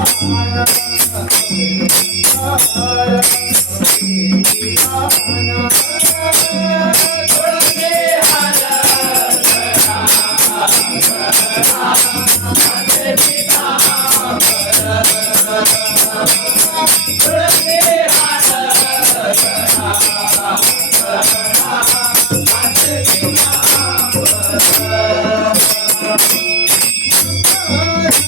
Oh,